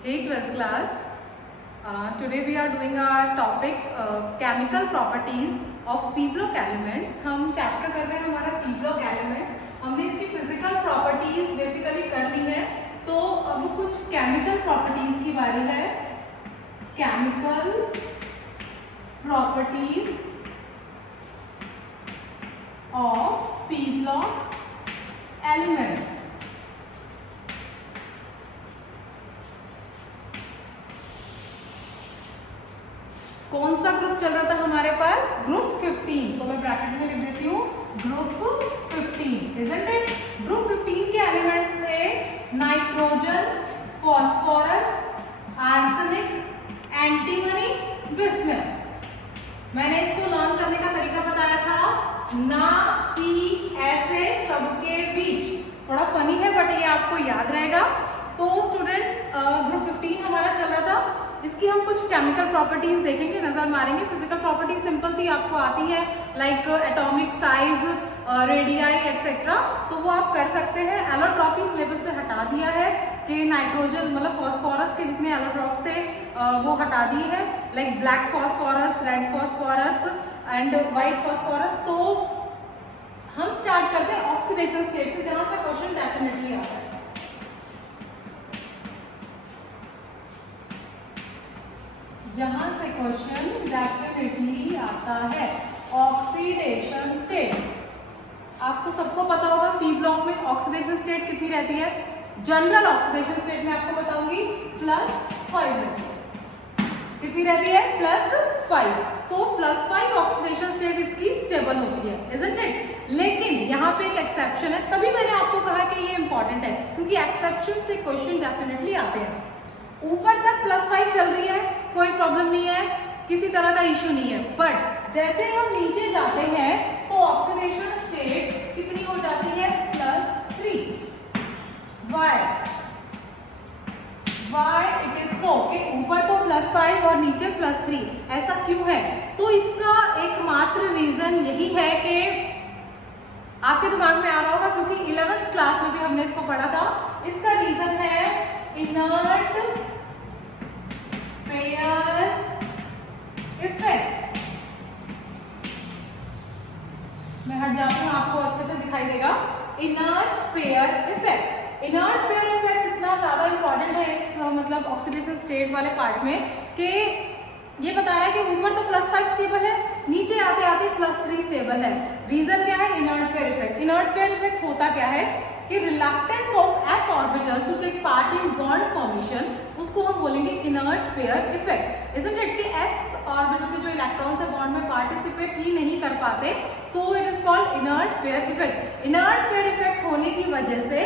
Hey 12th class, today we are doing our topic chemical properties of p block elements. हम chapter कर रहे हैं हमारा p block element. हमने इसकी फिजिकल प्रॉपर्टीज बेसिकली कर ली है, तो अब कुछ केमिकल प्रॉपर्टीज की बारी है. Chemical properties of p block elements. कौन सा ग्रुप चल रहा था हमारे पास? ग्रुप 15. तो मैं ब्रैकेट में लिख देती हूँ ग्रुप 15. Isn't it? ग्रुप 15 के एलिमेंट्स थे nitrogen, phosphorus, arsenic, antimony, bismuth. मैंने इसको लर्न करने का तरीका बताया था, ना पी ऐसे सबके बीच. थोड़ा फनी है बट ये आपको याद रहेगा. तो स्टूडेंट्स ग्रुप 15 हमारा चल रहा था. इसकी हम कुछ केमिकल प्रॉपर्टीज देखेंगे, नजर मारेंगे. फिजिकल प्रॉपर्टीज सिंपल थी, आपको आती है, like atomic size, radii etcetera. तो वो आप कर सकते हैं. एलोट्रॉपी सिलेबस से हटा दिया है कि नाइट्रोजन मतलब फॉस्फोरस के जितने एलोट्रॉप्स थे वो हटा दिए हैं, like black phosphorus, red phosphorus and white phosphorus. तो हम स्टार्ट करते हैं ऑक्सीडेशन स्टेट से, जहां से क्वेश्चन डेफिनेटली आता है. जहां से क्वेश्चन डेफिनेटली आता है, ऑक्सीडेशन स्टेट. आपको सबको पता होगा पी ब्लॉक में ऑक्सीडेशन स्टेट कितनी रहती है. जनरल ऑक्सीडेशन स्टेट में आपको बताऊंगी +5 रहती है. कितनी रहती है? +5. तो +5 ऑक्सीडेशन स्टेट इसकी स्टेबल होती है, इजंट इट? लेकिन यहाँ पे एक एक्सेप्शन है, तभी मैंने आपको कहा कि ये इंपॉर्टेंट है, क्योंकि एक्सेप्शन से क्वेश्चन डेफिनेटली आते हैं. ऊपर तक +5 चल रही है, कोई प्रॉब्लम नहीं है, किसी तरह का इश्यू नहीं है. बट जैसे हम नीचे जाते हैं तो ऑक्सीडेशन स्टेट कितनी हो जाती है? +3. Why it is so कि ऊपर तो +5 और नीचे +3. ऐसा क्यों है? तो इसका एकमात्र रीजन यही है कि आपके दिमाग में आ रहा होगा, क्योंकि 11th क्लास में भी हमने इसको पढ़ा था. इसका रीजन है इनर्ट पेयर इफेक्ट. मैं हट जाती हूँ, आपको अच्छे से दिखाई देगा. Inert pair effect. Inert pair effect इतना ज्यादा इंपॉर्टेंट है इस मतलब ऑक्सीडेशन स्टेट वाले पार्ट में कि ये बता रहा है कि ऊपर तो +5 स्टेबल है, नीचे आते आते +3 स्टेबल है. रीजन क्या है? Inert pair effect. Inert pair effect होता क्या है कि reluctance of s orbital to take part in bond formation, उसको हम बोलेंगे inert pair effect. Isn't it? कि s ऑर्बिटल के जो इलेक्ट्रॉन्स है बॉन्ड में पार्टिसिपेट ही नहीं कर पाते, so it is called inert pair effect. Inert pair effect होने की वजह से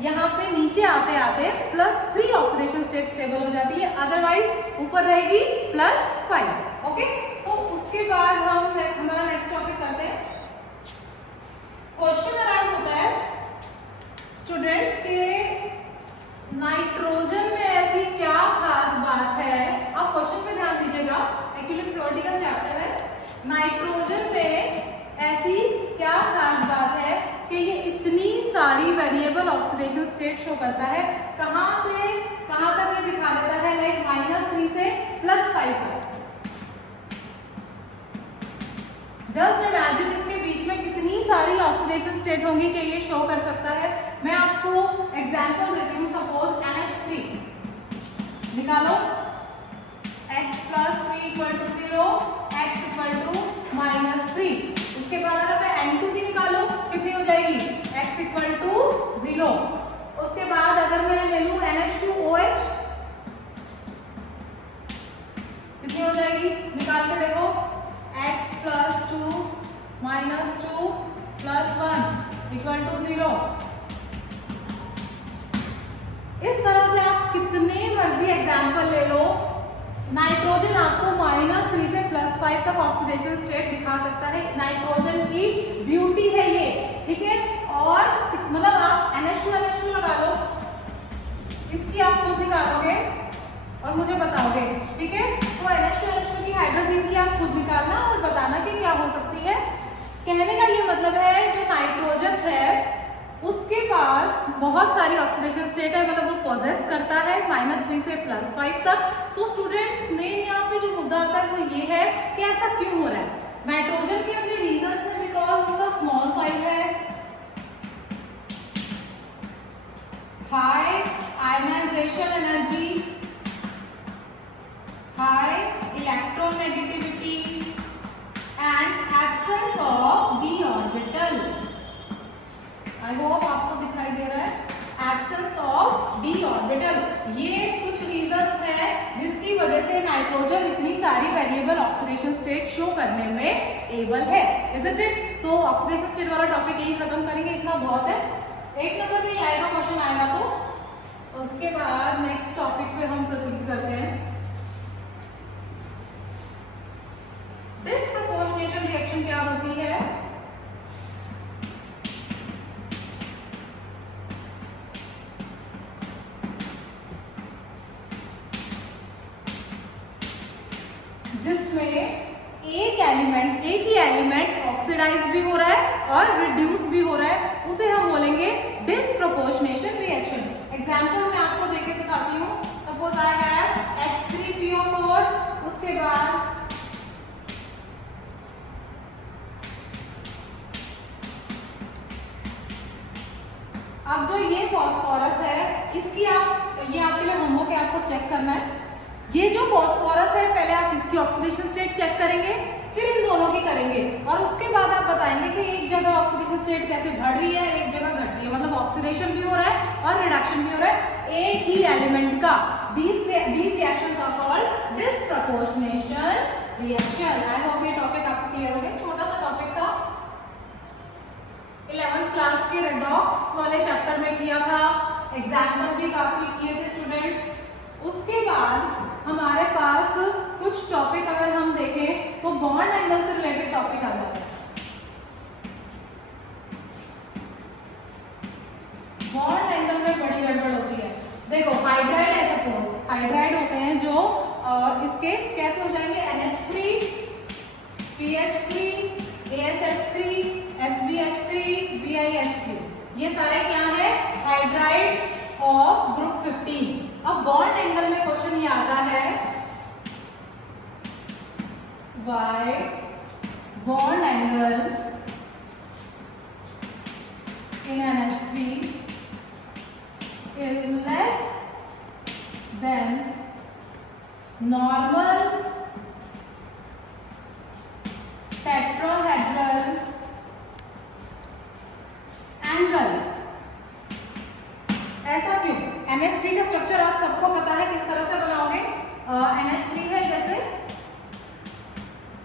यहाँ पे नीचे आते आते +3 ऑक्सीडेशन स्टेट स्टेबल हो जाती है, अदरवाइज ऊपर रहेगी +5. ओके, तो उसके बाद हम हमारा नेक्स्ट टॉपिक करते हैं. क्वेश्चन अराइज होता है स्टूडेंट्स के नाइट्रोजन में ऐसी क्या खास बात है. आप क्वेश्चन पे ध्यान दीजिएगा, एक्चुअली थ्योरेटिकल चैप्टर है. नाइट्रोजन में ऐसी क्या खास बात है कि ये इतनी सारी वेरिएबल ऑक्सीडेशन स्टेट शो करता है. कहां से कहां तक ये दिखा देता है, लाइक -3 से +5 तक. जस्ट इमेजिन इसके बीच में कितनी सारी ऑक्सीडेशन स्टेट होंगी कि ये शो कर सकता है. मैं आपको एग्जांपल देती हूँ. सपोज NH3 निकालो. x + 3 = 0, x = -3. उसके बाद अगर मैं N2 की निकालूं कितनी हो जाएगी? x = 0. उसके बाद अगर मैं ले लूं NH2OH कितनी हो जाएगी? निकाल के देखो. x + 2 - 2 + 1 = 0. इस तरह से आप कितने मर्जी एग्जाम्पल ले लो, नाइट्रोजन आपको -3 से +5 तक ऑक्सीडेशन स्टेट दिखा सकता है. नाइट्रोजन की ब्यूटी है ये, ठीक है. और मतलब आप NH2 लगा लो, इसकी आप खुद निकालोगे और मुझे बताओगे, ठीक है. तो NH2 की हाइड्रोजन की आप खुद निकालना और बताना कि क्या हो सकती है. कहने का ये मतलब है जो नाइट्रोजन है उसके पास बहुत सारी ऑक्सीडेशन स्टेट है, मतलब वो पोजेस करता है -3 से +5 तक। तो स्टूडेंट्स मेन यहाँ पे जो मुद्दा आता है वो ये है कि ऐसा क्यों हो रहा है। नाइट्रोजन के अपने रीजंस है बिकॉज उसका स्मॉल साइज है, high ionization energy, high electronegativity and absence of d orbital. I hope आपको दिखाई दे रहा है, एब्सेंस ऑफ d ऑर्बिटल। ये कुछ रीजंस है जिसकी वजह से नाइट्रोजन इतनी सारी वेरिएबल ऑक्सीडेशन स्टेट शो करने में एबल है, इजंट इट। तो ऑक्सीडेशन स्टेट वाला टॉपिक यही खत्म करेंगे, इतना बहुत है। 1 नंबर में ही आएगा क्वेश्चन आएगा। तो उसके बाद नेक्स्ट टॉपिक पे हम प्रोसीड करते हैं। डिस्प्रपोर्शनेशन रिएक्शन क्या होती है? जिसमें एक ही एलिमेंट ऑक्सीडाइज भी हो रहा है और रिड्यूस भी हो रहा है, उसे हम बोलेंगे डिस्प्रपोर्शनेशन रिएक्शन। एग्जांपल मैं आपको देके दिखाती हूँ। सपोज आई हैव H3PO4, उसके बाद अब जो ये फॉस्फोरस है, इसकी ये आपके लिए होमवर्क है, आपको चेक करना है। ये जो फॉस्फोरस है पहले आप इसकी ऑक्सीडेशन स्टेट चेक करेंगे, फिर इन दोनों की करेंगे और उसके बाद आप बताएंगे कि एक जगह ऑक्सीडेशन स्टेट कैसे बढ़ रही है, एक जगह घट रही है, मतलब ऑक्सीडेशन भी हो रहा है और रिडक्शन भी हो रहा है एक ही एलिमेंट का। these reactions are called disproportionation reaction। I hope ये टॉपिक आपको क्लियर हो गया। छोटा सा टॉपिक था, 11th क्लास के रेडॉक्स वाले चैप्टर में किया था, एग्जाम्पल भी काफी किए थे स्टूडेंट्स। उसके बाद हमारे पास कुछ टॉपिक अगर हम देखें तो बॉन्ड एंगल से रिलेटेड टॉपिक आ जाता है। बॉन्ड एंगल में बड़ी गड़बड़ होती है। देखो हाइड्राइड है, सपोज हाइड्राइड होते हैं जो इसके कैसे हो जाएंगे, NH3, PH3, ASH3, SBH3, BiH3, ये सारे क्या है, हाइड्राइड्स ऑफ ग्रुप 15। अब बॉन्ड एंगल में क्वेश्चन ये आता है, why bond angle in NH3 is less than normal tetrahedral angle। ऐसा क्यों? NH3 का स्ट्रक्चर आप सबको पता है, किस तरह से बनाओगे। NH3 है जैसे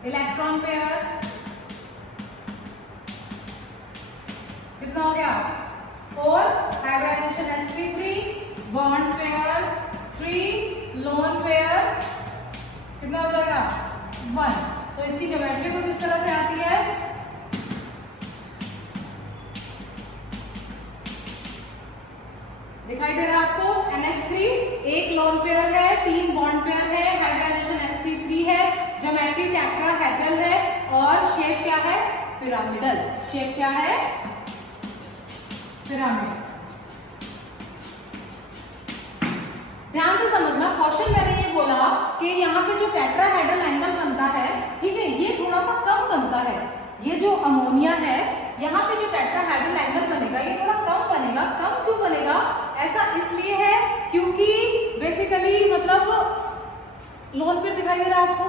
इलेक्ट्रॉन पेयर कितना हो गया, 4, hybridization sp3, bond pair 3, lone pair कितना हो जाएगा, 1। तो इसकी ज्योमेट्री कुछ इस तरह से आती है, दिखाई दे रहा है आपको। NH3 एक लोन पेयर है, 3 बॉन्ड पेयर है, हाइब्रिडाइजेशन sp3 है, ज्योमेट्री टेट्राहेड्रल है और शेप क्या है, पिरामिडल। शेप क्या है, पिरामिड। ध्यान से समझना, क्वेश्चन मैंने ये बोला कि यहाँ पे जो टेट्राहेड्रल एंगल बनता है, ठीक है, ये थोड़ा सा कम बनता है। ये जो अमोनिया है, यहाँ पे जो टेट्राहेड्रल एंगल बनेगा ये थोड़ा कम बनेगा। कम क्यों बनेगा? ऐसा इसलिए है क्योंकि बेसिकली मतलब लोन पेयर दिखाई दे रहा है आपको,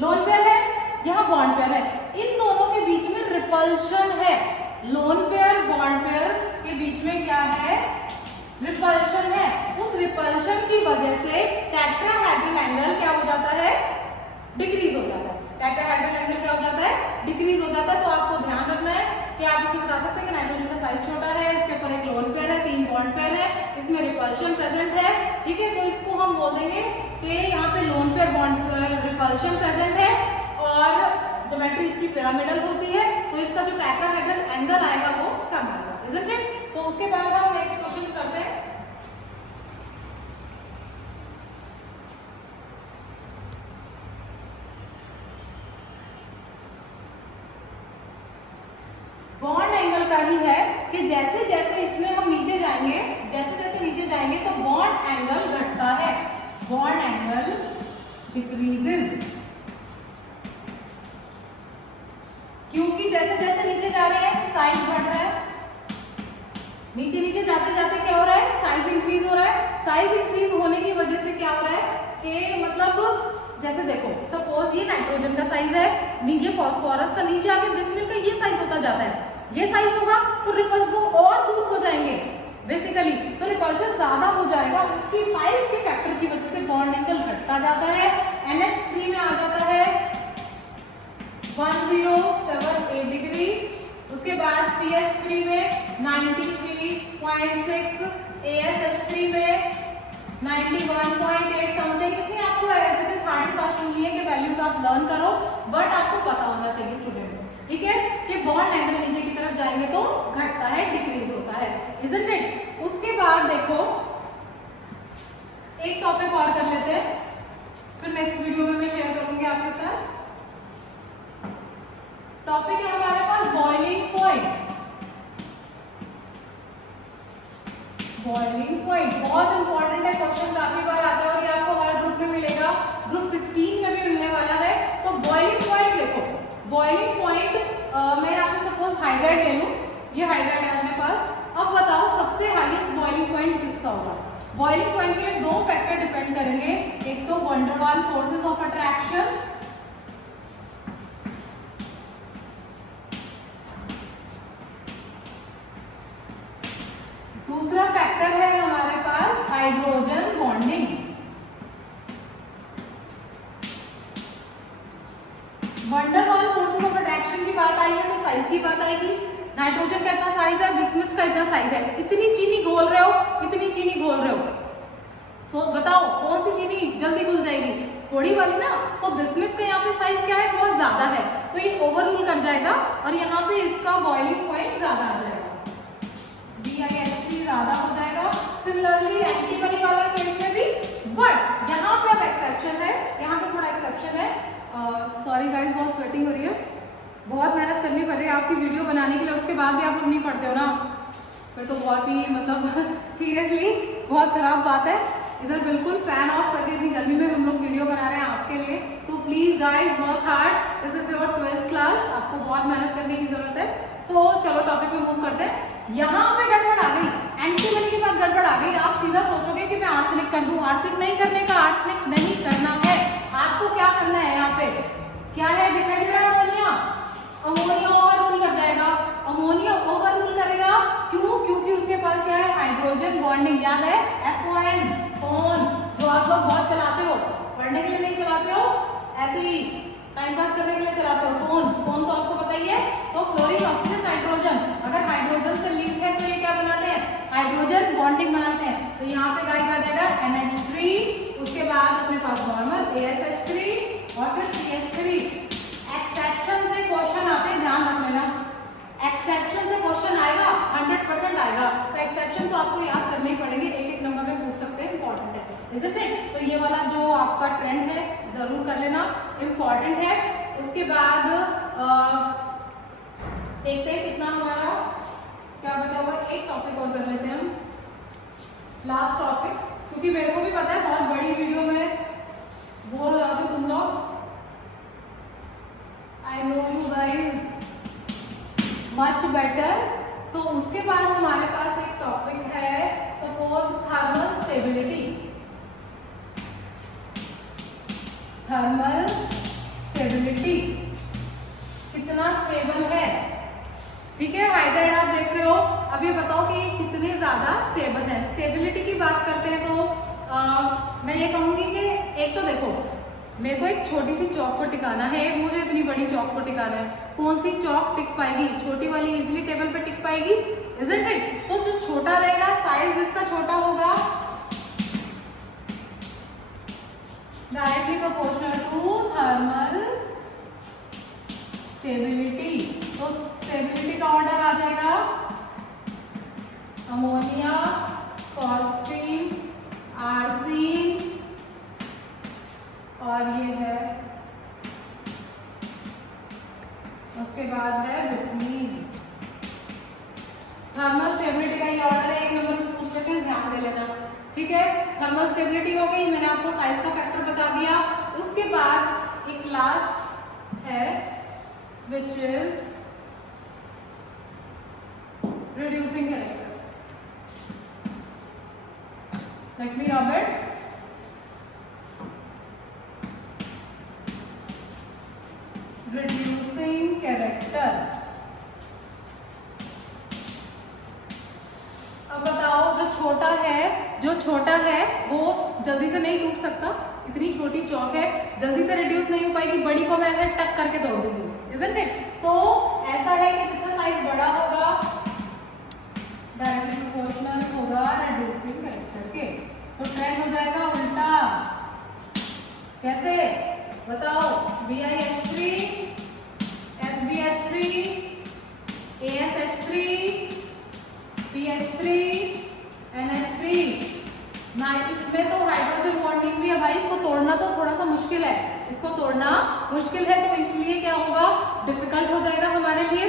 लोन पेयर है, यहाँ बॉन्ड पेयर है, इन दोनों के बीच में रिपल्शन है। लोन पेयर बॉन्ड पेयर के बीच में क्या है, रिपल्शन है। उस रिपल्शन की वजह से टेट्राहेड्रल एंगल क्या हो जाता है, डिक्रीज हो जाता है। टेट्राहेड्रल एंगल क्या हो जाता है, डिक्रीज हो जाता है। तो आपको ध्यान रखना है कि आप इसमें बता सकते हैं कि नाइट्रोजन का साइज छोटा है, इसके ऊपर एक लोन पेयर है, 3 बॉन्ड पेयर है, इसमें रिपल्शन प्रेजेंट है, ठीक है। तो इसको हम बोल देंगे कि यहाँ पे lone pair bond pair repulsion present है और ज्योमेट्री इसकी पिरामिडल होती है, तो इसका जो टेट्राहेड्रल एंगल आएगा वो कम आएगा, इजंट इट। तो उसके बाद हम नेक्स्ट क्वेश्चन करते हैं। बॉन्ड एंगल का ही है कि जैसे जैसे इसमें हम नीचे जाएंगे, जैसे जैसे नीचे जाएंगे तो बॉन्ड एंगल घटता है, बॉन्ड एंगल डिक्रीजेस, क्योंकि जैसे जैसे नीचे जा रहे हैं साइज बढ़ रहा है, नीचे नीचे जाते जाते क्या हो रहा है, साइज इंक्रीज हो रहा है। साइज इंक्रीज होने की वजह से क्या हो रहा है कि मतलब जैसे देखो सपोज ये नाइट्रोजन का साइज है, नीचे फॉस्फोरस का, नीचे आके बिस्मिल का ये साइज होता जाता है, ये साइज होगा तो रिपल्शन वो और दूर हो जाएंगे बेसिकली, तो रिपल्शन ज्यादा हो जाएगा, उसकी साइज के फैक्टर की वजह से बॉन्ड एंगल घटता जाता है। NH3 में आ जाता है 1078 डिग्री, उसके बाद PH3 में 93.6, ASH3 में 91.8 समथिंग। इतनी आपको हार्ड एंड फास्ट नहीं है कि वैल्यूज आप लर्न करो, बट आपको पता होना चाहिए स्टूडेंट्स, ठीक है, कि बॉन्ड एंगल नीचे की तरफ जाएंगे तो घटता है, डिक्रीज होता है, इजंट इट। उसके बाद देखो एक टॉपिक और कर लेते हैं, फिर नेक्स्ट वीडियो में मैं शेयर करूंगी आपके साथ। टॉपिक है हमारे पास बॉइलिंग पॉइंट। बॉइलिंग पॉइंट बहुत इंपॉर्टेंट है, क्वेश्चन काफी बार आता है और ये आपको हर ग्रुप में मिलेगा, ग्रुप 16 में भी मिलने वाला है। तो बॉइलिंग पॉइंट देखो, बॉइलिंग पॉइंट मैं यहाँ पे सपोज हाइड्राइड ले लूं, ये हाइड्राइड है अपने पास। अब बताओ सबसे हाईएस्ट बॉइलिंग पॉइंट किसका होगा? बॉइलिंग पॉइंट के लिए दो फैक्टर डिपेंड करेंगे, एक तो van der Waals forces of attraction, दूसरा फैक्टर है हमारे पास hydrogen bonding. Van der Waals forces of attraction की बात आई है तो साइज की बात आएगी। नाइट्रोजन का इतना साइज है, बिस्मिथ का इतना साइज है, इतनी चीनी घोल रहे हो, इतनी चीनी घोल रहे हो, सो बताओ कौन सी चीनी जल्दी घुल जाएगी? थोड़ी वाली ना। तो बिस्मिथ का यहाँ पे साइज क्या है, बहुत ज्यादा है, तो ये ओवररूल कर जाएगा और यहाँ पे इसका बॉइलिंग पॉइंट ज्यादा आ जाएगा, BiH3 ज्यादा हो जाएगा। सिमिलरली एंटीमनी वाला केस में भी, बट यहाँ पे अब एक्सेप्शन है, यहाँ पे थोड़ा एक्सेप्शन है। सॉरी गाइस, बहुत स्वेटिंग हो रही है, बहुत मेहनत करनी पड़ रही है आपकी वीडियो बनाने के लिए, उसके बाद भी आप लोग नहीं पढ़ते हो ना, फिर तो बहुत ही मतलब सीरियसली बहुत खराब बात है। इधर बिल्कुल फैन ऑफ करके इतनी गर्मी में हम लोग वीडियो बना रहे हैं आपके लिए। So please guys work hard, this is your 12th class, आपको बहुत मेहनत करने की जरूरत है। तो चलो टॉपिक पे मूव करते हैं। यहाँ पे गड़बड़ आ गई, एंटीमनी के बाद गड़बड़ आ गई। आप सीधा सोचोगे कि मैं आर्सेनिक कर दूं, आर्सेनिक नहीं करने का, आर्सेनिक नहीं करना है। आपको क्या करना है, यहाँ पे क्या है दिखाई दे रहा है, अमोनिया, अमोनिया ओवररूल कर जाएगा, अमोनिया ओवररूल करेगा। क्यों? क्योंकि उसके पास क्या है, हाइड्रोजन बॉन्डिंग, याद है FON, फोन जो आप लोग बहुत चलाते हो, पढ़ने के लिए नहीं चलाते हो, ऐसे ही टाइम पास करने के लिए चलाते हो फोन, फोन तो आपको पता ही है। तो फ्लोरीन, ऑक्सीजन, नाइट्रोजन, अगर हाइड्रोजन से लिंक है तो ये क्या बनाते हैं, हाइड्रोजन बॉन्डिंग बनाते हैं। तो यहाँ पे गाइस आ जाएगा NH3, उसके बाद अपने पास नॉर्मल ASH3 और फिर PH3। एक्सेप्शन से क्वेश्चन आते हैं, ध्यान रख लेना, एक्सेप्शन से क्वेश्चन आएगा, 100% आएगा। तो एक्सेप्शन तो आपको याद करने ही पड़ेंगे, एक एक नंबर में पूछ सकते हैं, इंपॉर्टेंट है, इजंट इट? तो ये वाला जो आपका ट्रेंड है जरूर कर लेना, इंपॉर्टेंट है। उसके बाद देखते हैं कितना हमारा क्या बचा हुआ, एक टॉपिक और कर लेते हैं हम, लास्ट टॉपिक, क्योंकि मेरे को भी पता है बहुत बड़ी वीडियो में बोर हो जाते हो तुम लोग, I know you guys much better. तो उसके बाद हमारे पास एक टॉपिक है suppose thermal stability. Thermal stability कितना स्टेबल है, ठीक है। हाइड्राइड आप देख रहे हो, अब ये बताओ कि कितने ज्यादा स्टेबल है। स्टेबिलिटी की बात करते हैं तो मैं ये कहूंगी कि एक तो देखो, मेरे को एक छोटी सी चौक को टिकाना है, एक मुझे इतनी बड़ी चौक को टिकाना है, कौन सी चौक टिक पाएगी? छोटी वाली इजीली टेबल पे टिक पाएगी, इजंट इट? तो जो छोटा रहेगा, साइज जिसका छोटा होगा, directly proportional to thermal stability. तो स्टेबिलिटी का ऑर्डर आ जाएगा अमोनिया, फॉस्फीन, आर्सीन और ये है, उसके बाद है बिस्मीन। थर्मल स्टेबिलिटी का ये ऑर्डर है, एक नंबर में पूछ लेते हैं, ध्यान दे लेना, ठीक है। थर्मल स्टेबिलिटी हो गई, मैंने आपको साइज का फैक्टर बता दिया। उसके बाद एक लास्ट है which is reducing character. Let me rub it. Reducing character. अब बताओ, जो छोटा है वो जल्दी से नहीं टूट सकता, इतनी छोटी चौक है, जल्दी से रिड्यूस नहीं हो पाएगी, बड़ी को मैं ऐसे टक करके तोड़ दूंगी, isn't it? तो ऐसा है कि जितना साइज बड़ा होगा डायरेक्टली प्रोपोर्शनल होगा रिड्यूसिंग कैरेक्टर के। तो ट्रेंड हो जाएगा उल्टा। कैसे बताओ? BiH3, SbH3, AsH3, PH3, NH3 ना। इसमें तो हाइड्रोजन बॉन्डिंग भी है भाई, इसको तोड़ना तो थोड़ा सा मुश्किल है, इसको तोड़ना मुश्किल है, तो इसलिए क्या होगा, डिफिकल्ट हो जाएगा हमारे लिए।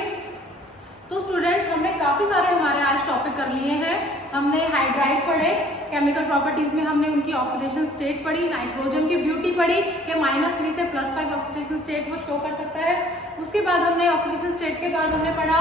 तो स्टूडेंट्स, हमने काफी सारे हमारे आज टॉपिक कर लिए हैं। हमने हाइड्राइड पढ़े, केमिकल प्रॉपर्टीज में हमने उनकी ऑक्सीडेशन स्टेट पढ़ी, नाइट्रोजन की ब्यूटी पढ़ी कि -3 से +5 ऑक्सीडेशन स्टेट वो शो कर सकता है। उसके बाद हमने ऑक्सीडेशन स्टेट के बाद हमने पढ़ा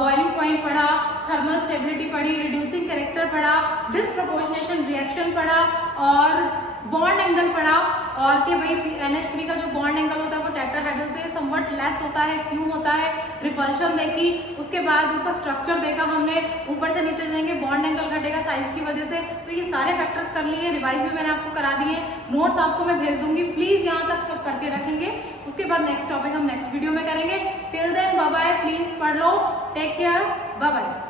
बॉइलिंग पॉइंट पढ़ा, थर्मल स्टेबिलिटी पढ़ी, रिड्यूसिंग कैरेक्टर पढ़ा, डिसप्रपोर्शनेशन रिएक्शन पढ़ा और बॉन्ड एंगल पढ़ा, और कि भाई NH3 का जो बॉन्ड एंगल होता है वो टेट्राहेड्रल से समवट लेस होता है, क्यों होता है, रिपल्शन देखी। उसके बाद उसका स्ट्रक्चर देखा हमने, ऊपर से नीचे जाएंगे बॉन्ड एंगल घटेगा साइज की वजह से। तो ये सारे फैक्टर्स कर लिए, रिवाइज भी मैंने आपको करा दिए, नोट्स आपको मैं भेज दूंगी, प्लीज यहाँ तक सब करके रखेंगे। उसके बाद नेक्स्ट टॉपिक हम नेक्स्ट वीडियो में करेंगे। Till then bye bye, please पढ़ लो, टेक केयर, बाय बाय।